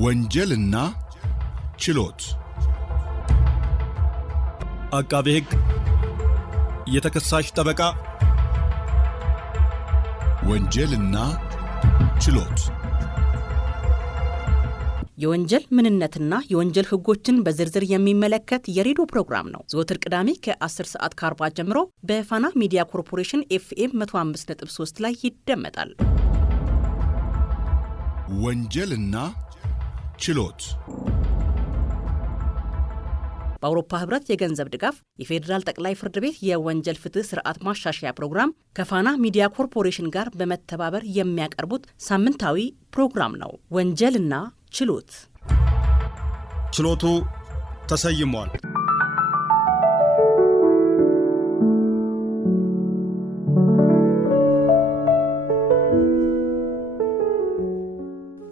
ወንጀልና ችሎት አቃቤ ሕግ የተከሳሽ ጠበቃ ወንጀልና ችሎት የወንጀል ምንነትና የወንጀል ህጎችን በዝርዝር የሚመለከት የሬዲዮ ፕሮግራም ነው። ዘወትር ቅዳሜ ከ10:40 ጀምሮ በፋና ሚዲያ ኮርፖሬሽን FM 105.3 ላይ ይደመጣል። ወንጀልና ችሎት በአውሮፓ ህብረት የገንዘብ ድጋፍ የፌዴራል ጠቅላይ ፍርድ ቤት የወንጀል ፍትህ ስርዓት ማሻሻያ ፕሮግራም ከፋና ሚዲያ ኮርፖሬሽን ጋር በመተባበር የሚያቀርቡት ሳምንታዊ ፕሮግራም ነው። ወንጀልና ችሎት። ችሎቱ ተሰይሟል።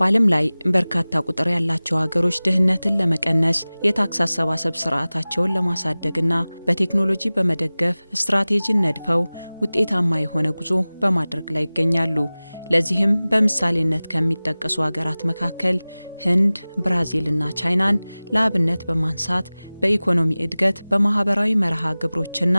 በዓለም ላይ በርካታ ቁጥር ያላቸው ሀገሮች ድህነትን ለመቀነስ የታክስ አሰባሰብ ስርዓታቸውን ለማሳደግና በቴክኖሎጂ በመደገፍ ስትራቴጂን ነድፈው ውጤታማ የሆነ ጉዞ በማድረግ ላይ ይገኛሉ። ለዚህም በምሳሌነት ከሚጠቀሱ ሀገራት መካከል ህንድ፣ ብራዚልና ቻይናን ለአብነት በማንሳት በኢኮኖሚ እድገት፣ በማህበራዊ መርሃ ግብሮችና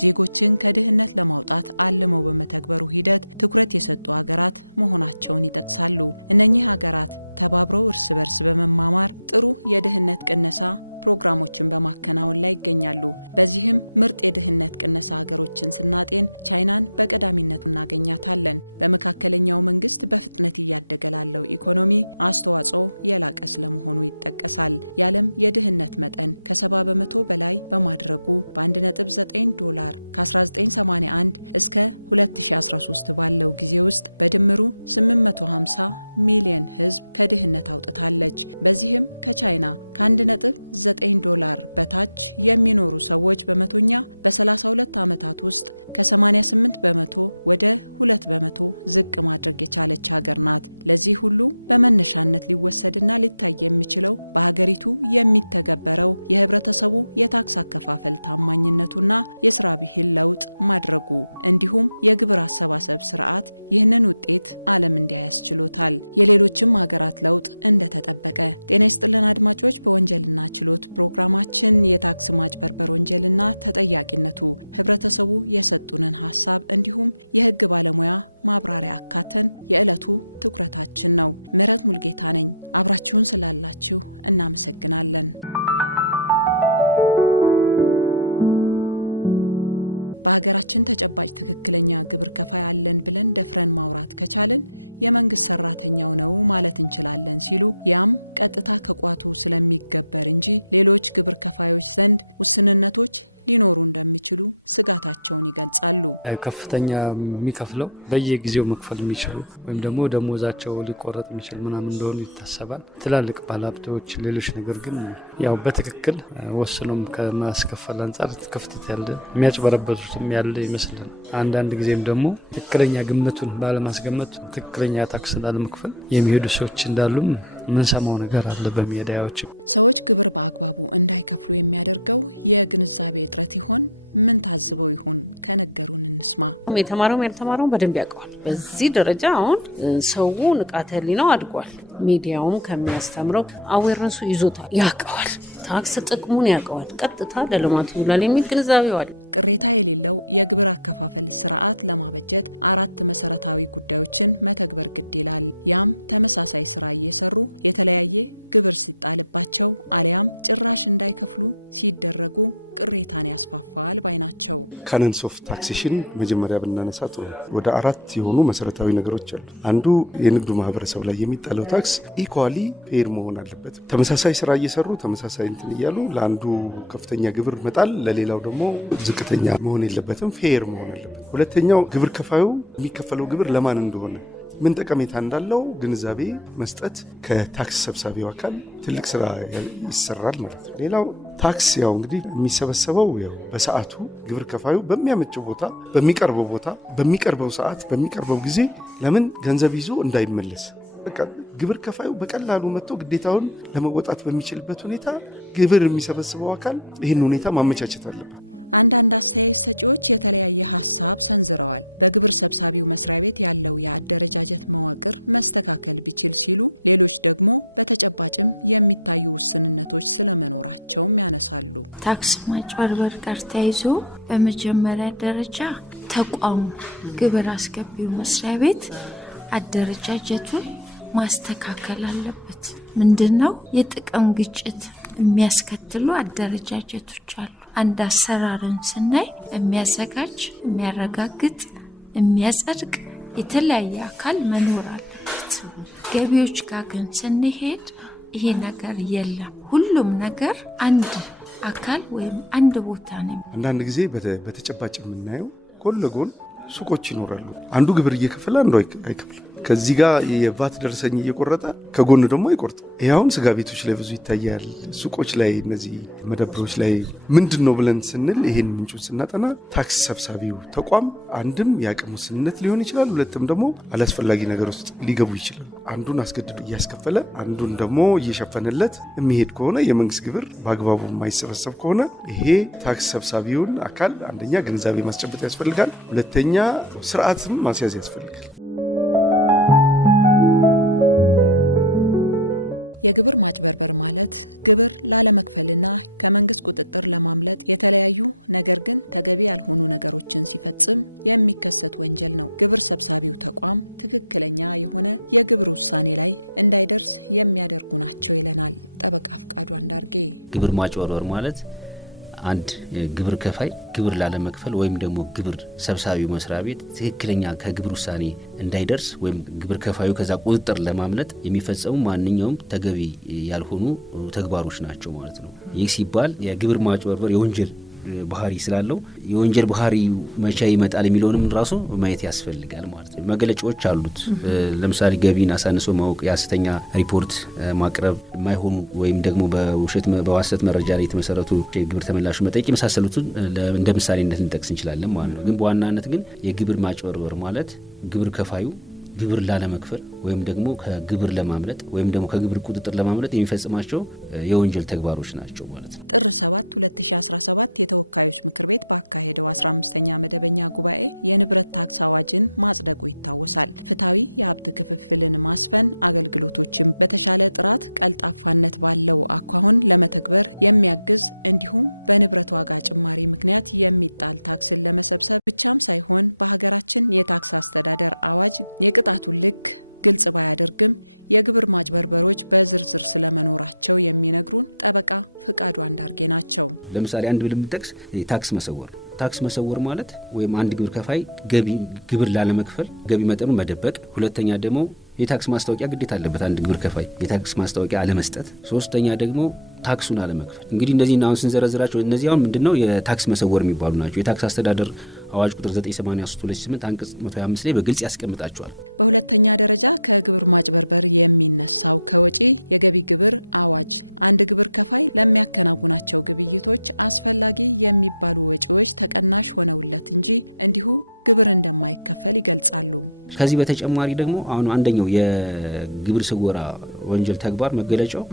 ዜጎችን ከድህነት ለማውጣት አልመው በመተግበሩ ሂደት ትኩረት የሰጡ ሀገራት መሆናቸውን ይጠቅሳሉ። እነኚህ ሀገራት ተባብረው እርስ በርስ በመማማር ጥሩ የድህነት ቅነሳ ፕሮግራሞችን በማከናወን ላይ ይገኛሉ። በዚህም ምርጥ የድህነት ቅነሳ ሀገሮችን ስናጤን ቻይናን በቀዳሚነት እናገኛታለን። በመካከለኛው መንግስት በፍጥነት እያደገ ላለው ኢኮኖሚ አስተዋጽኦ የላቀ ስለመሆኑ ይጠቀሳል። የዓለም የድህነት መጠን ከ70 በመቶ በላይ በማድረጉ በ$1.9 ከ1981 እስከ 2013 ባለው ጊዜ ውስጥ በድምሩ 850 ሚሊዮን ህዝብ ከድህነት አውጥታለች። በዚህም ከቻይና ከ$1.9 በታች የሚኖሩ ሰዎች በመቶኛ በ32 ዓመታት ውስጥ ከ88 በመቶ ወደ 2 በመቶ ዝቅ ማድረግ የቻለች ሀገር ናት። ለዚህ ሁሉ በመነሻነት ሊወሰድና ሊታይ የሚችለው በሀገሪቱ የሚተገበረው የህብረተሰቡ የታክስ አከፋፈል ታማኝነቱና የስራ ብሂል ለውጥ ማድረጉ እንዲሁም የግብር አሰባሰብ ስርዓት ይህንን ውጤት ዓለም እንዲያይ ያስችሎታል። የሌሎችም ሀገራት ለውጥ እንደተጠበቀ። ጤና ይስጥልን አድማጮች፣ በወንጀልና ችሎት ፕሮግራማችን የታክስ ማጭበርበር ወንጀልና ተጠያቂነቱ ህብረተሰቡ የሰጡንን ሀሳብ እንዲሁም የህግ ባለሙያ ማብራሪያ አካተን የዕለቱ ትኩረታችን ነው። ምህረት ሙልጌታ ነኝ። አብራችሁን ስላላችሁ እናመሰግናለን። በሀገራችን ተጨባጭ ትክክለኛ ግብር ከፋይ አለን ብለን ደፍረን ማውራት ከቻልን የመንግስት ሰራተኛው ነው ማለት እንችላለን ሲሉ ያም ቀጥታ ከቋቱ ስለሚገበር እንጂ ሌሎች ግብር ከፋዮች ዘንድ ውስንነቶች ሊኖሩ እንደሚችሉ ስጋታቸውን ይገልጻሉ። ከፍተኛ የሚከፍለው በየጊዜው መክፈል የሚችሉ ወይም ደግሞ ደሞዛቸው ሊቆረጥ የሚችል ምናምን እንደሆኑ ይታሰባል። ትላልቅ ባለሀብቶች፣ ሌሎች ነገር ግን ያው በትክክል ወስኖም ከማስከፈል አንጻር ክፍተት ያለ የሚያጭበረበቱትም ያለ ይመስላል። አንዳንድ ጊዜም ደግሞ ትክክለኛ ግምቱን ባለማስገመት ትክክለኛ ታክስ ላለመክፈል የሚሄዱ ሰዎች እንዳሉም ምንሰማው ነገር አለ በሚዲያዎች። ሰዎች ግብር በአግባቡ እንዳይከፍሉ የሚያደርገው የግንዛቤ እጥረት ይሆን? ምን ታዝበው ይሆን? ከነገሩን እንስማ። የተማረውም ያልተማረውም በደንብ ያውቀዋል። በዚህ ደረጃ አሁን ሰው ንቃተ ህሊናው አድጓል። ሚዲያውም ከሚያስተምረው አዌርነሱ ይዞታል፣ ያውቀዋል። ታክስ ጥቅሙን ያውቀዋል። ቀጥታ ለልማት ይውላል የሚል ግንዛቤው አለ። ቅሬታ የሌለው የግብር አከፋፈል ስርዓት ለማበጀት 4 መሰረታዊ ጉዳዮችን መተግበር ግድ ይላል። ያም ተመሳሳይ ስራ እየሰሩ የተለያየ ግብር ሲጣልባቸው አሊያም ጭራሽ እንዳይከፍሉ ሲደረጉ ቅሬታን ያስፋፋል ባይ ናቸው። ካነንስ ኦፍ ታክሴሽን መጀመሪያ ብናነሳ ጥሩ። ወደ 4 የሆኑ መሰረታዊ ነገሮች አሉ። አንዱ የንግዱ ማህበረሰብ ላይ የሚጣለው ታክስ ኢኳሊ ፌር መሆን አለበት። ተመሳሳይ ስራ እየሰሩ ተመሳሳይ እንትን እያሉ ለአንዱ ከፍተኛ ግብር መጣል ለሌላው ደግሞ ዝቅተኛ መሆን የለበትም፣ ፌር መሆን አለበት። ሁለተኛው ግብር ከፋዩ የሚከፈለው ግብር ለማን እንደሆነ ምን ጠቀሜታ እንዳለው ግንዛቤ መስጠት ከታክስ ሰብሳቢው አካል ትልቅ ስራ ይሰራል ማለት ነው። ሌላው ታክስ ያው እንግዲህ የሚሰበሰበው ያው በሰዓቱ ግብር ከፋዩ በሚያመቸው ቦታ፣ በሚቀርበው ሰዓት፣ በሚቀርበው ጊዜ ለምን ገንዘብ ይዞ እንዳይመለስ በቃ ግብር ከፋዩ በቀላሉ መጥቶ ግዴታውን ለመወጣት በሚችልበት ሁኔታ ግብር የሚሰበስበው አካል ይህን ሁኔታ ማመቻቸት አለበት። አንዳንድ አስተያየት ሰጪዎች የተለያየ ሀሳብ ሰንዝረዋል። በግብር ሰብሳቢው መስሪያ ቤት ያለው የአደረጃጀት መዋቅር መስተካከል ቢችል ሲሉ፣ ሌሎች ደግሞ በተጨባጭም የሚታዩ ውስንነቶች ስለመኖራቸውም ያነሳሉ። ታክስ ማጭበርበር ጋር ተያይዞ በመጀመሪያ ደረጃ ተቋሙ ግብር አስገቢው መስሪያ ቤት አደረጃጀቱን ማስተካከል አለበት። ምንድነው የጥቅም ግጭት የሚያስከትሉ አደረጃጀቶች አሉ። አንድ አሰራርን ስናይ የሚያዘጋጅ፣ የሚያረጋግጥ፣ የሚያጸድቅ የተለያየ አካል መኖር አለበት። ገቢዎች ጋር ግን ስንሄድ ይሄ ነገር የለም። ሁሉም ነገር አንድ አካል ወይም አንድ ቦታ ነው። አንዳንድ ጊዜ በተጨባጭ የምናየው ጎን ለጎን ሱቆች ይኖራሉ። አንዱ ግብር እየከፈለ አንዱ አይከፍልም። ከዚህ ጋር የቫት ደረሰኝ እየቆረጠ ከጎን ደግሞ አይቆርጥም። ይኸውን ስጋ ቤቶች ላይ ብዙ ይታያል። ሱቆች ላይ፣ እነዚህ መደብሮች ላይ ምንድን ነው ብለን ስንል ይህን ምንጩን ስናጠና ታክስ ሰብሳቢው ተቋም አንድም የአቅም ውስንነት ሊሆን ይችላል፣ ሁለትም ደግሞ አላስፈላጊ ነገር ውስጥ ሊገቡ ይችላል። አንዱን አስገድዶ እያስከፈለ አንዱን ደግሞ እየሸፈነለት የሚሄድ ከሆነ የመንግስት ግብር በአግባቡ የማይሰበሰብ ከሆነ ይሄ ታክስ ሰብሳቢውን አካል አንደኛ ግንዛቤ ማስጨበጥ ያስፈልጋል፣ ሁለተኛ ስርዓትም ማስያዝ ያስፈልጋል። የግብር ማጭበርበር ማለት ግብር ላለመክፈልና ከመንግስት ቁጥጥር ለማምለጥ የተለያዩ ነገር ግን ተገቢ ያልሆኑ ነገሮችን ሲፈጽም የሚከሰት ወንጀል ነው። ግብር ሰብሳቢው ተቋም ትክክለኛ የሆነ የግብር ውሳኔ ላይ እንዳይደርስ የሚያደርጉ ናቸው ይለናል ጠበቃ ፍቃዱ አንዳርጌ። ግብር ማጭበርበር ማለት አንድ ግብር ከፋይ ግብር ላለመክፈል ወይም ደግሞ ግብር ሰብሳቢው መስሪያ ቤት ትክክለኛ ከግብር ውሳኔ እንዳይደርስ ወይም ግብር ከፋዩ ከዛ ቁጥጥር ለማምለጥ የሚፈጸሙ ማንኛውም ተገቢ ያልሆኑ ተግባሮች ናቸው ማለት ነው። ይህ ሲባል የግብር ማጭበርበር የወንጀል ባህሪ ስላለው የወንጀል ባህሪ መቼ ይመጣል የሚለውንም ራሱ ማየት ያስፈልጋል ማለት ነው። መገለጫዎች አሉት። ለምሳሌ ገቢን አሳንሶ ማወቅ፣ የሐሰተኛ ሪፖርት ማቅረብ፣ የማይሆኑ ወይም ደግሞ በሐሰት መረጃ ላይ የተመሰረቱ የግብር ተመላሹ መጠየቅ የመሳሰሉትን እንደ ምሳሌነት ልንጠቅስ እንችላለን ማለት ነው። ግን በዋናነት ግን የግብር ማጭበርበር ማለት ግብር ከፋዩ ግብር ላለመክፈል ወይም ደግሞ ከግብር ለማምለጥ ወይም ደግሞ ከግብር ቁጥጥር ለማምለጥ የሚፈጽማቸው የወንጀል ተግባሮች ናቸው ማለት ነው። ጥር 7 2017 የተወካዮች ምክር ቤት ባካሄደው 15ኛ መደበኛ ጉባኤ የንብረት ታክስ አዋጅን ማጽደቁ ይታወሳል። ፍትሐዊ የሀብት ክፍፍልን ማስፈን፣ አገልግሎቶችን በተሻለ ጥራት፣ ቀልጣፋነት ባለው አኳኋን ለመተግበር የሚያግዝ እንዲሁም በንብረት ዋጋ ጭማሪ ምክንያት የሚጣል ታክስን ለመሰብሰብ ብቻም ሳይሆን በሀገራችን የታክስ አስተዳደር አዋጅ የቅጣቱን ልክ ግልጽ ባያደርግም የግብር ማጭበርበሮች በዝርዝር ስለመኖራቸው የሚነግሩን ጠበቃ ፍቃዱ አንዳርጌ ናቸው። ለምሳሌ አንድ ብልምጠቅስ ታክስ መሰወር። ታክስ መሰወር ማለት ወይም አንድ ግብር ከፋይ ግብር ላለመክፈል ገቢ መጠኑን መደበቅ፣ ሁለተኛ ደግሞ የታክስ ማስታወቂያ ግዴታ አለበት አንድ ግብር ከፋይ የታክስ ማስታወቂያ አለመስጠት፣ ሶስተኛ ደግሞ ታክሱን አለመክፈል። እንግዲህ እነዚህ አሁን ስንዘረዝራቸው እነዚህ አሁን ምንድነው የታክስ መሰወር የሚባሉ ናቸው። የታክስ አስተዳደር አዋጅ ቁጥር 983/2008 አንቀጽ 125 ላይ በግልጽ ያስቀምጣቸዋል። በሁለተኛ ደረጃ ከግብር ማጭበርበር የሚነሳው ከወጪ የገቢ ግብር አዋጅ አንድ ግብር ከፋይ ለሚያከናውናቸው ግብይቶች አስፈላጊ የሚባሉ ወጪዎች ተቀናሽ ሆነውለት እንጂ እንዲሁ ግብር እንደማይከፈል ይገልጻሉ። ከዚህ በተጨማሪ ደግሞ አሁን አንደኛው የግብር ስወራ ወንጀል ተግባር መገለጫው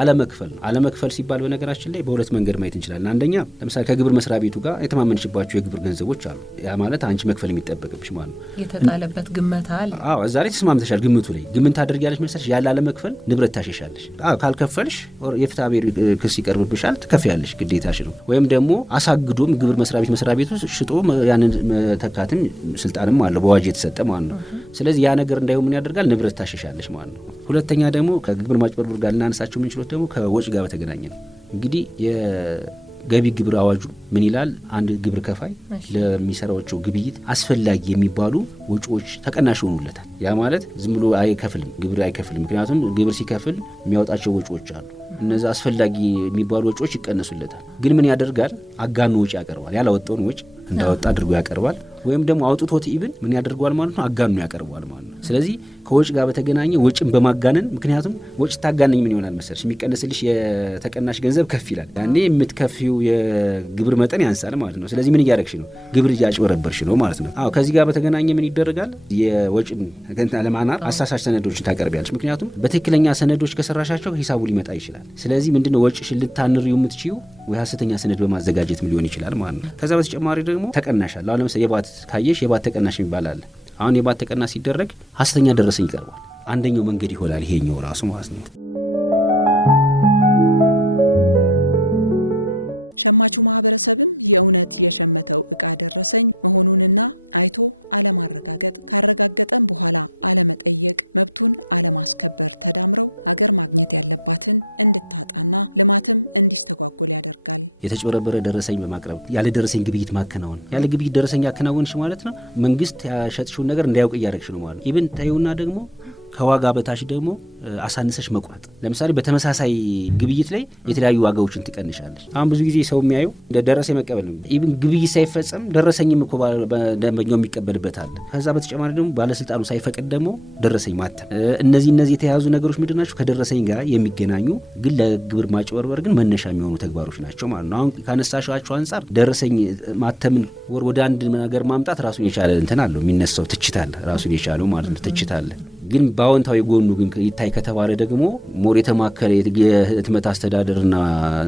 አለመክፈል ነው። አለመክፈል ሲባል በነገራችን ላይ በሁለት መንገድ ማየት እንችላለን። አንደኛ ለምሳሌ ከግብር መስሪያ ቤቱ ጋር የተማመንሽባቸው የግብር ገንዘቦች አሉ። ያ ማለት አንቺ መክፈል የሚጠበቅብሽ ማለት ነው። የተጣለበት ግምት አለ። አዎ እዛ ላይ ተስማምተሻል። ግምቱ ላይ ግምት ታደርጊያለሽ መሰለሽ። ያለ አለመክፈል ንብረት ታሸሻለሽ። ካልከፈልሽ የፍትሐ ብሔር ክስ ይቀርብብሻል፣ ትከፍያለሽ፣ ግዴታሽ ነው። ወይም ደግሞ አሳግዶም ግብር መስሪያ ቤቱ ሽጦ ያንን መተካት ስልጣንም አለ በአዋጅ የተሰጠ ማለት ነው። ስለዚህ ያ ነገር እንዳይሆን ምን ያደርጋል? ንብረት ታሸሻለሽ ማለት ነው። ሁለተኛ ደግሞ ከግብር ማጭበርበር ጋር ልናነሳቸው የምንችሉት ደግሞ ከወጪ ጋር በተገናኘ ነው። እንግዲህ የገቢ ግብር አዋጁ ምን ይላል? አንድ ግብር ከፋይ ለሚሰራቸው ግብይት አስፈላጊ የሚባሉ ወጪዎች ተቀናሽ ሆኑለታል። ያ ማለት ዝም ብሎ አይከፍልም፣ ግብር አይከፍልም። ምክንያቱም ግብር ሲከፍል የሚያወጣቸው ወጪዎች አሉ። እነዚህ አስፈላጊ የሚባሉ ወጪዎች ይቀነሱለታል። ግን ምን ያደርጋል? አጋኖ ወጪ ያቀርባል። ያላወጣውን ወጪ እንዳወጣ አድርጎ ያቀርባል። ወይም ደግሞ አውጥቶት ኢቭን ምን ያደርጓል ማለት ነው አጋኑ ያቀርባል ማለት ነው። ስለዚህ ከወጭ ጋር በተገናኘ ወጭን በማጋነን ምክንያቱም ወጭ ታጋነኝ ምን ይሆናል መሰለሽ የሚቀነስልሽ የተቀናሽ ገንዘብ ከፍ ይላል። ያኔ የምትከፊው የግብር መጠን ያንሳል ማለት ነው። ስለዚህ ምን እያደረግሽ ነው? ግብር እያጭበረበርሽ ነው ማለት ነው። አዎ ከዚህ ጋር በተገናኘ ምን ይደረጋል? የወጭን ለማናር አሳሳሽ ሰነዶችን ታቀርቢያለሽ። ምክንያቱም በትክክለኛ ሰነዶች ከሰራሻቸው ሂሳቡ ሊመጣ ይችላል። ስለዚህ ምንድነው ወጭሽን ልታንሪው የምትችይው ወይ ሐሰተኛ ሰነድ በማዘጋጀት ሊሆን ይችላል ማለት ነው። ከዛ በተጨማሪ ደግሞ ተቀናሻል። አሁን ለምሳሌ የባት ካየሽ የባት ተቀናሽ ይባላል። አሁን የባት ተቀናሽ ሲደረግ ሐሰተኛ ደረሰኝ ይቀርባል። አንደኛው መንገድ ይሆናል ይሄኛው ራሱ ማለት ነው። ሸማቹ ማህበረሰብም የእውነት የሸመተው እቃ ደረሰኝ መሆኑንና አይቶ አለማረጋገጥ ካረጋገጠም በኋላ አለመጠየቅ መብቱን አለማስከበር ተዳምረው ሀገር ማግኘት ያለባትን እንድታጣና ልማትም እንዲስተጓጎል ያደርጋል። የተጭበረበረ ደረሰኝ በማቅረብ ያለ ደረሰኝ ግብይት ማከናወን ያለ ግብይት ደረሰኝ ያከናወንሽ ማለት ነው መንግስት ያሸጥሽውን ነገር እንዳያውቅ እያደረግሽ ነው ማለት ነው። ኢቭን ታዩና ደግሞ ከዋጋ በታች ደግሞ አሳንሰሽ መቁረጥ። ለምሳሌ በተመሳሳይ ግብይት ላይ የተለያዩ ዋጋዎችን ትቀንሻለሽ። አሁን ብዙ ጊዜ ሰው የሚያዩ እንደ ደረሰኝ መቀበል ነው። ኢቭን ግብይት ሳይፈጸም ደረሰኝም እኮ ደንበኛው የሚቀበልበት አለ። ከዛ በተጨማሪ ደግሞ ባለስልጣኑ ሳይፈቅድ ደግሞ ደረሰኝ ማተም። እነዚህ የተያዙ ነገሮች ምንድን ናቸው? ከደረሰኝ ጋር የሚገናኙ ግን ለግብር ማጭበርበር ግን መነሻ የሚሆኑ ተግባሮች ናቸው ማለት ነው። አሁን ካነሳሻቸው አንጻር ደረሰኝ ማተምን ወደ አንድ ነገር ማምጣት ራሱን የቻለ እንትን አለው፣ የሚነሳው ትችት አለ፣ ራሱን የቻለው ማለት ነው ትችት አለ። ግን በአዎንታዊ ጎኑ ግን ይታይ ከተባለ ደግሞ ሞር የተማከለ የህትመት አስተዳደርና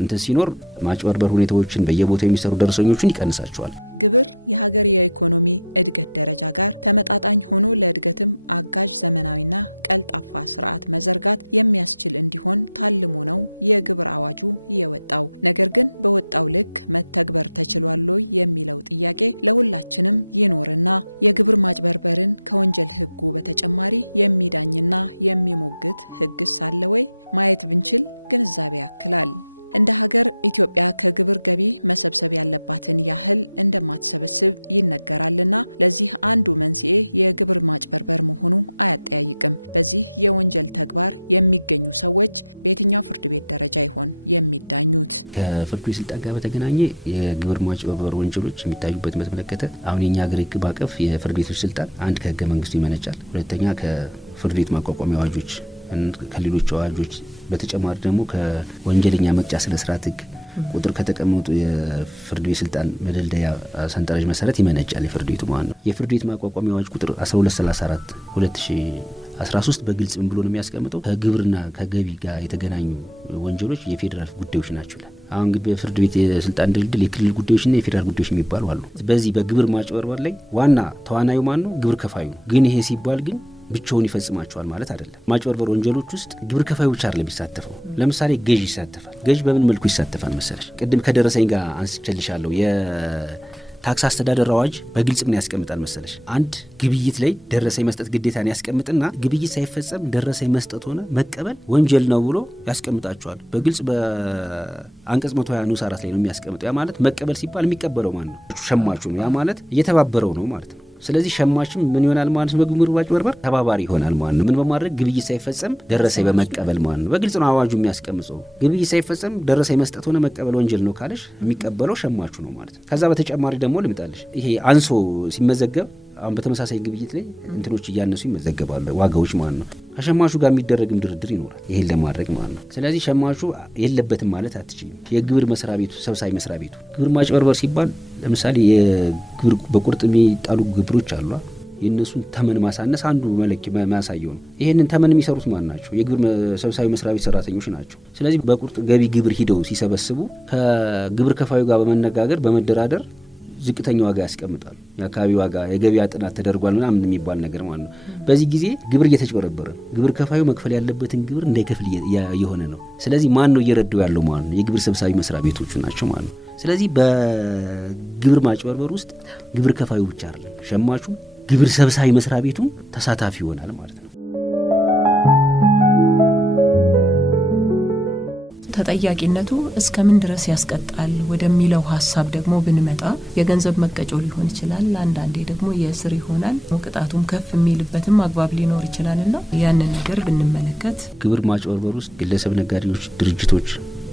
እንትን ሲኖር ማጭበርበር ሁኔታዎችን በየቦታው የሚሰሩ ደረሰኞችን ይቀንሳቸዋል። ግብር የሀገር የኢኮኖሚ እድገት ደረጃ ጋር ተመጣጣኝ ሆኖ ለእድገትም አጋዥ ዘመናዊና ቀልጣፋ ስርዓት መዘርጋት የሚያስችል እንዲሆን ታልሞ ነው የግብር አዋጁ የወጣው። ነገር ግን በወጣው ልክ መተግበር ተችሏል የሚለው ጥያቄ ለሁላችንም ይኖርና የግብር ማጭበርበርን ከወንጀል ህጉ በተጨማሪ የሚዳኝና የሚሞግት ህግስ አለ ወይ ማየት ብንችል ግንዛቤ ያክላል። እንደ ሀገር ኢትዮጵያ ከግብር ገቢ መሰብሰብ ያለባትን ያህል እንደማትሰበስብ ይነገራልና ለዚህ አንዱ መንስኤ የግብር ማጭበርበር መሆኑ አያጠያይቅም። በዚህ የወንጀል ተግባር የሚገኙ ሰዎች በየትኛው ፍርድ ቤት ደረጃ ይሆን የሚዳኙት? ከፍርድ ቤት ስልጣን ጋር በተገናኘ የግብር ማጭበርበር ወንጀሎች የሚታዩበት በተመለከተ አሁን የኛ ሀገር ህግ ማዕቀፍ የፍርድ ቤቶች ስልጣን አንድ ከህገ መንግስቱ ይመነጫል፣ ሁለተኛ ከፍርድ ቤት ማቋቋሚያ አዋጆች ከሌሎች አዋጆች በተጨማሪ ደግሞ ከወንጀለኛ መቅጫ ስነ ስርዓት ህግ ቁጥር ከተቀመጡ የፍርድ ቤት ስልጣን መደልደያ ሰንጠረዥ መሰረት ይመነጫል የፍርድ ቤቱ ማለት ነው። የፍርድ ቤት ማቋቋሚያ አዋጅ ቁጥር 1234 2013 በግልጽ ምን ብሎ ነው የሚያስቀምጠው? ከግብርና ከገቢ ጋር የተገናኙ ወንጀሎች የፌዴራል ጉዳዮች ናቸው። አሁን ግን በፍርድ ቤት የስልጣን ድልድል የክልል ጉዳዮችና የፌዴራል ጉዳዮች የሚባሉ አሉ። በዚህ በግብር ማጭበርበር ላይ ዋና ተዋናዩ ማን ነው? ግብር ከፋዩ። ግን ይሄ ሲባል ግን ብቻውን ይፈጽማቸዋል ማለት አይደለም። ማጭበርበር ወንጀሎች ውስጥ ግብር ከፋዩ ብቻ አይደለም የሚሳተፈው። ለምሳሌ ገዥ ይሳተፋል። ገዥ በምን መልኩ ይሳተፋል መሰለሽ? ቅድም ከደረሰኝ ጋር አንስቼልሻለሁ። የታክስ አስተዳደር አዋጅ በግልጽ ምን ያስቀምጣል መሰለሽ? አንድ ግብይት ላይ ደረሰኝ መስጠት ግዴታን ያስቀምጥና ግብይት ሳይፈጸም ደረሰኝ መስጠት ሆነ መቀበል ወንጀል ነው ብሎ ያስቀምጣቸዋል። በግልጽ በአንቀጽ 120 ንዑስ 4 ላይ ነው የሚያስቀምጠው። ያ ማለት መቀበል ሲባል የሚቀበለው ማን ነው? ሸማቹ ነው። ያ ማለት እየተባበረው ነው ማለት ነው። ስለዚህ ሸማችም ምን ይሆናል ማለት ነው? በግብር ማጭበርበር ተባባሪ ይሆናል ማለት ነው። ምን በማድረግ ግብይት ሳይፈጸም ደረሰኝ በመቀበል ማለት ነው። በግልጽ ነው አዋጁ የሚያስቀምጠው። ግብይት ሳይፈጸም ደረሰኝ መስጠት ሆነ መቀበል ወንጀል ነው ካለሽ የሚቀበለው ሸማቹ ነው ማለት ነው። ከዛ በተጨማሪ ደግሞ ልምጣልሽ፣ ይሄ አንሶ ሲመዘገብ አሁን በተመሳሳይ ግብይት ላይ እንትኖች እያነሱ ይመዘገባሉ ዋጋዎች ማለት ነው። ከሸማቹ ጋር የሚደረግም ድርድር ይኖራል ይሄን ለማድረግ ማለት ነው። ስለዚህ ሸማቹ የለበትም ማለት አትችልም። የግብር መስሪያ ቤቱ ሰብሳቢ መስሪያ ቤቱ ግብር ማጭበርበር ሲባል ለምሳሌ የግብር በቁርጥ የሚጣሉ ግብሮች አሉ። የእነሱን ተመን ማሳነስ አንዱ መለኪያ ማሳየው ነው። ይሄንን ተመን የሚሰሩት ማን ናቸው? የግብር ሰብሳቢ መስሪያ ቤት ሰራተኞች ናቸው። ስለዚህ በቁርጥ ገቢ ግብር ሂደው ሲሰበስቡ ከግብር ከፋዩ ጋር በመነጋገር በመደራደር ዝቅተኛ ዋጋ ያስቀምጣሉ። የአካባቢ ዋጋ የገበያ ጥናት ተደርጓል ምናምን የሚባል ነገር ማለት ነው። በዚህ ጊዜ ግብር እየተጭበረበረ ነው። ግብር ከፋዩ መክፈል ያለበትን ግብር እንዳይከፍል የሆነ ነው። ስለዚህ ማን ነው እየረዳው ያለው ማለት ነው? የግብር ሰብሳቢ መስሪያ ቤቶቹ ናቸው ማለት ነው። ስለዚህ በግብር ማጭበርበር ውስጥ ግብር ከፋዩ ብቻ አይደለም፣ ሸማቹ ግብር ሰብሳቢ መስሪያ ቤቱ ተሳታፊ ይሆናል ማለት ነው። ተጠያቂነቱ እስከምን ድረስ ያስቀጣል ወደሚለው ሀሳብ ደግሞ ብንመጣ የገንዘብ መቀጮ ሊሆን ይችላል፣ አንዳንዴ ደግሞ የእስር ይሆናል። ቅጣቱም ከፍ የሚልበትም አግባብ ሊኖር ይችላልና ያንን ነገር ብንመለከት ግብር ማጭበርበር ውስጥ ግለሰብ ነጋዴዎች፣ ድርጅቶች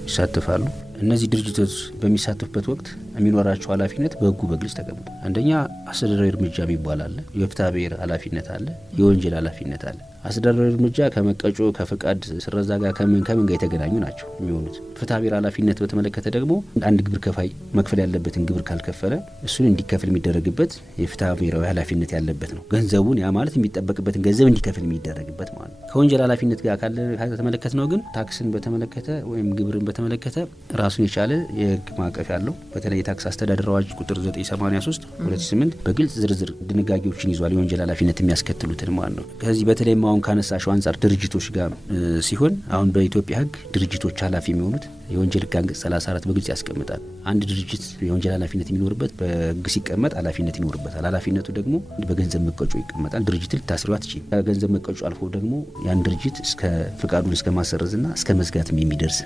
ይሳተፋሉ። እነዚህ ድርጅቶች በሚሳተፉበት ወቅት የሚኖራቸው ኃላፊነት በህጉ በግልጽ ተቀምጧል። አንደኛ አስተዳደራዊ እርምጃ የሚባል አለ፣ የፍትሐ ብሔር ኃላፊነት አለ፣ የወንጀል ኃላፊነት አለ። አስተዳደራዊ እርምጃ ከመቀጮ ከፍቃድ ስረዛ ጋር ከምን ጋር የተገናኙ ናቸው የሚሆኑት። ፍትሐ ብሔር ኃላፊነት በተመለከተ ደግሞ አንድ ግብር ከፋይ መክፈል ያለበትን ግብር ካልከፈለ እሱን እንዲከፍል የሚደረግበት የፍትሐ ብሔራዊ ኃላፊነት ያለበት ነው። ገንዘቡን ያ ማለት የሚጠበቅበትን ገንዘብ እንዲከፍል የሚደረግበት ማለት ነው። ከወንጀል ኃላፊነት ጋር ከተመለከተ ነው ግን ታክስን በተመለከተ ወይም ግብርን በተመለከተ ራሱን የቻለ የህግ ማዕቀፍ ያለው በተለይ የታክስ አስተዳደር አዋጅ ቁጥር 983 2008 በግልጽ ዝርዝር ድንጋጌዎችን ይዟል፣ የወንጀል ኃላፊነት የሚያስከትሉትን ማለት ነው። ከዚህ በተለይ አሁን ካነሳሽው አንጻር ድርጅቶች ጋር ሲሆን አሁን በኢትዮጵያ ህግ ድርጅቶች ኃላፊ የሚሆኑት የወንጀል ህግ አንቀጽ 34 በግልጽ ያስቀምጣል። አንድ ድርጅት የወንጀል ኃላፊነት የሚኖርበት በህግ ሲቀመጥ ኃላፊነት ይኖርበታል። ኃላፊነቱ ደግሞ በገንዘብ መቀጮ ይቀመጣል። ድርጅት ልታስሪው አትችልም። ከገንዘብ መቀጮ አልፎ ደግሞ ያን ድርጅት እስከ ፍቃዱን እስከ ማሰረዝና እስከ መዝጋትም የሚደርስ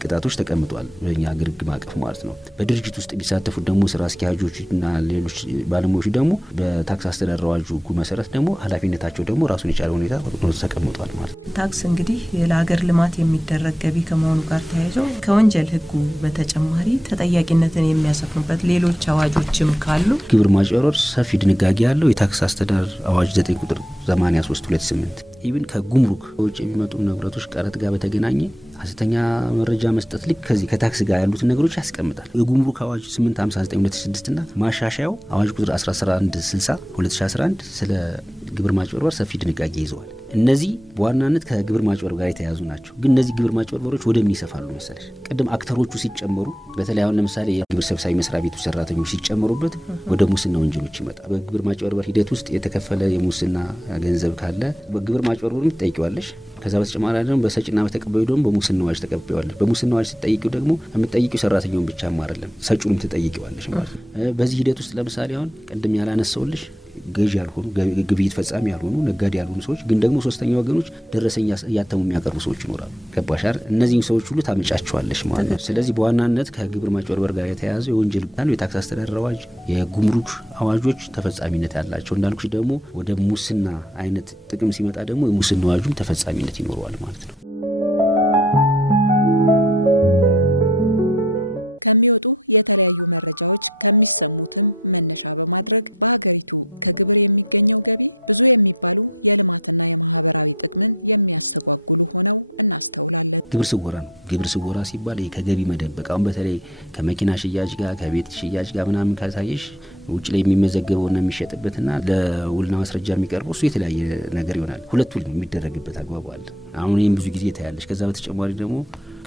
ቅጣቶች ተቀምጧል በእኛ ሀገር ህግ ማዕቀፍ ማለት ነው። በድርጅት ውስጥ የሚሳተፉት ደግሞ ስራ አስኪያጆችና ሌሎች ባለሙያዎች ደግሞ በታክስ አስተዳደር አዋጁ ህጉ መሰረት ደግሞ ኃላፊነታቸው ደግሞ ራሱን የቻለ ሁኔታ ተቀምጧል ማለት ነው። ታክስ እንግዲህ ለሀገር ልማት የሚደረግ ገቢ ከመሆኑ ጋር ተያይዞ ከወንጀል ህጉ በተጨማሪ ተጠያቂነትን የሚያሰፍኑበት ሌሎች አዋጆችም ካሉ ግብር ማጭበርበር ሰፊ ድንጋጌ ያለው የታክስ አስተዳደር አዋጅ 9 ቁጥር 83 2008 ኢቭን ከጉምሩክ ውጭ የሚመጡ ንብረቶች ቀረጥ ጋር በተገናኘ ሐሰተኛ መረጃ መስጠት ልክ ከዚህ ከታክስ ጋር ያሉትን ነገሮች ያስቀምጣል። የጉምሩክ አዋጅ 859 2006 እና ማሻሻያው አዋጅ ቁጥር 1160 2011 ስለ ግብር ማጭበርበር ሰፊ ድንጋጌ ይዘዋል። እነዚህ በዋናነት ከግብር ማጭበርበር ጋር የተያያዙ ናቸው። ግን እነዚህ ግብር ማጭበርበሮች ወደ ምን ይሰፋሉ መሰለሽ? ቅድም አክተሮቹ ሲጨመሩ በተለይ አሁን ለምሳሌ የግብር ሰብሳቢ መስሪያ ቤቱ ሰራተኞች ሲጨመሩበት ወደ ሙስና ወንጀሎች ይመጣል። በግብር ማጭበርበር ሂደት ውስጥ የተከፈለ የሙስና ገንዘብ ካለ በግብር ማጭበርበር ትጠይቂዋለሽ። ከዛ በተጨማሪ ደግሞ በሰጪና በተቀባዩ ደግሞ በሙስና አዋጅ ተቀባይዋለሽ። በሙስና አዋጅ ስትጠይቂው ደግሞ የምትጠይቂው ሰራተኛውን ብቻም አይደለም ሰጪውንም ትጠይቂዋለሽ ማለት ነው። በዚህ ሂደት ውስጥ ለምሳሌ አሁን ቅድም ያላነሳውልሽ ገዥ ያልሆኑ ግብይት ፈጻሚ ያልሆኑ ነጋዴ ያልሆኑ ሰዎች ግን ደግሞ ሶስተኛ ወገኖች ደረሰኛ እያተሙ የሚያቀርቡ ሰዎች ይኖራሉ። ገባሻር? እነዚህን ሰዎች ሁሉ ታመጫቸዋለሽ ማለት ነው። ስለዚህ በዋናነት ከግብር ማጭበርበር ጋር የተያያዘ የወንጀል ህግ የታክስ አስተዳደር አዋጅ የጉምሩክ አዋጆች ተፈጻሚነት ያላቸው እንዳልኩሽ ደግሞ ወደ ሙስና አይነት ጥቅም ሲመጣ ደግሞ የሙስና አዋጁም ተፈጻሚነት ይኖረዋል ማለት ነው። ከሚወጡ የተለያዩ መረጃዎች ከሚሰሙትም መነሻ በማድረግ በሀገሪቱ ከግብር የሚገኘው ገቢ ብዙ የሚባሉ የልማትና የማህበራዊ ጥቅምን የሚያስተጓጉሉ ሆነው እናስተውላለን። ግብር ስወራ ነው። ግብር ስወራ ሲባል ከገቢ መደበቅ አሁን በተለይ ከመኪና ሽያጭ ጋር ከቤት ሽያጭ ጋር ምናምን ካሳየሽ ውጭ ላይ የሚመዘገበውና የሚሸጥበትና ለውልና ማስረጃ የሚቀርበው እሱ የተለያየ ነገር ይሆናል። ሁለቱም የሚደረግበት አግባብ አለ። አሁን ይህም ብዙ ጊዜ ታያለሽ። ከዛ በተጨማሪ ደግሞ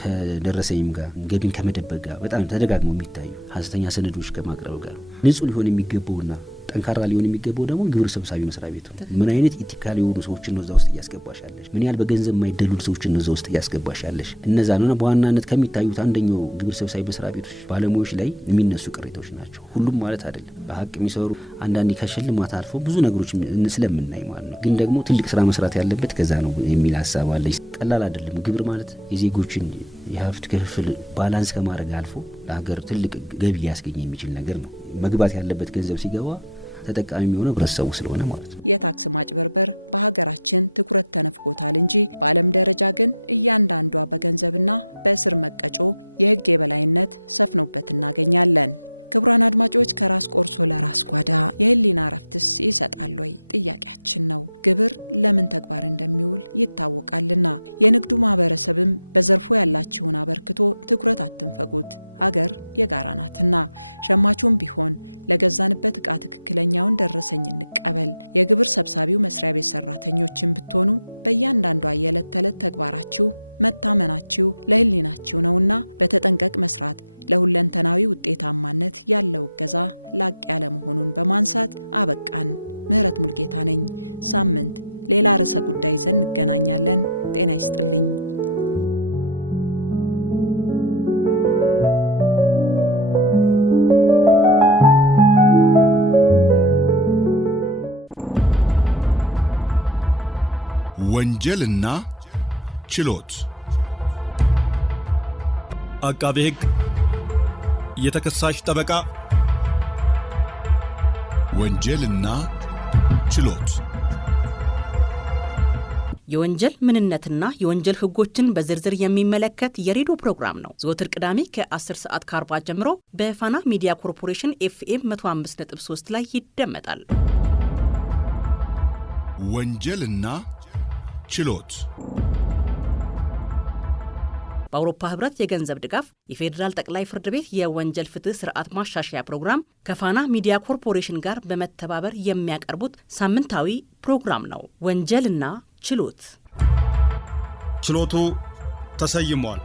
ከደረሰኝም ጋር ገቢን ከመደበቅ ጋር በጣም ተደጋግሞ የሚታዩ ሐሰተኛ ሰነዶች ከማቅረብ ጋር ንጹህ ሊሆን የሚገባውና ጠንካራ ሊሆን የሚገባው ደግሞ ግብር ሰብሳቢ መስሪያ ቤቱ ምን አይነት ኢቲካል የሆኑ ሰዎችን ነው እዛ ውስጥ እያስገባሻለሽ፣ ምን ያህል በገንዘብ የማይደልሉ ሰዎችን ነው እዛ ውስጥ እያስገባሻለሽ። እነዛ ነው በዋናነት ከሚታዩት አንደኛው ግብር ሰብሳቢ መስሪያ ቤቶች ባለሙያዎች ላይ የሚነሱ ቅሬታዎች ናቸው። ሁሉም ማለት አይደለም። በሀቅ የሚሰሩ አንዳንዴ ከሽልማት አልፎ ብዙ ነገሮች ስለምናይ ማለት ነው። ግን ደግሞ ትልቅ ስራ መስራት ያለበት ከዛ ነው የሚል ሀሳብ አለ። ቀላል አይደለም። ግብር ማለት የዜጎችን የሀብት ክፍፍል ባላንስ ከማድረግ አልፎ ለሀገር ትልቅ ገቢ ሊያስገኝ የሚችል ነገር ነው። መግባት ያለበት ገንዘብ ሲገባ ተጠቃሚ የሚሆነው ህብረተሰቡ ስለሆነ ማለት ነው። የታክስ ማጭበርበር በሀገራችን ትኩረት ተነፍጎታል እንጂ በዓለም ደረጃ ግን እያንዳንዷ በገንዘብና በእስር መቀጮ የህግ የበላይነት ሰፍኖበት እናገኛለን። ክቡራን አድማጮች፣ ከራስ ቆርሶ ለራስ ጓዳ የህሊና ረፍትስ ይሰጣል ወይ ጥያቄያችን ነው። ግብር ለምን ተግባር እንደሚውል ይታወቃልና የንግዱ ማህበረሰብም በዘርፉ ያላችሁን አበርክቶ ትኩረት አትንፈጉት። ሀገር የጋራ ናትና ሸማቹም ቢሆን ለገዛንበት ዕቃ ትክክለኛውን ደረሰኝ እንቀበል። የግብር ሰብሳቢው መስሪያ ቤት ሰራተኞችን ብትሆኑ በእያንዳንዷ የዕለት ተዕለት ተግባራችሁ መታመናችሁ ለህሊናችሁ ነውና በተጠንቀቅ መስራት ለሁለንተናዊ ውጤታማነት ያለው እገዛ ላቅ ያለ መሆኑን በማንሳት አበቃን። ምህረት ሙልጌታ ነኝ። ሳምንት ሌላ ርዕሰ ጉዳይ ይዘን እንገናኛለን። ጤና ይስጥልኝ። ወንጀልና ችሎት አቃቤ ሕግ የተከሳሽ ጠበቃ ወንጀልና ችሎት የወንጀል ምንነትና የወንጀል ህጎችን በዝርዝር የሚመለከት የሬዲዮ ፕሮግራም ነው። ዘወትር ቅዳሜ ከ10 ሰዓት ከ40 ጀምሮ በፋና ሚዲያ ኮርፖሬሽን FM 105.3 ላይ ይደመጣል። ወንጀልና ችሎት በአውሮፓ ህብረት የገንዘብ ድጋፍ የፌዴራል ጠቅላይ ፍርድ ቤት የወንጀል ፍትህ ስርዓት ማሻሻያ ፕሮግራም ከፋና ሚዲያ ኮርፖሬሽን ጋር በመተባበር የሚያቀርቡት ሳምንታዊ ፕሮግራም ነው። ወንጀልና ችሎት። ችሎቱ ተሰይሟል።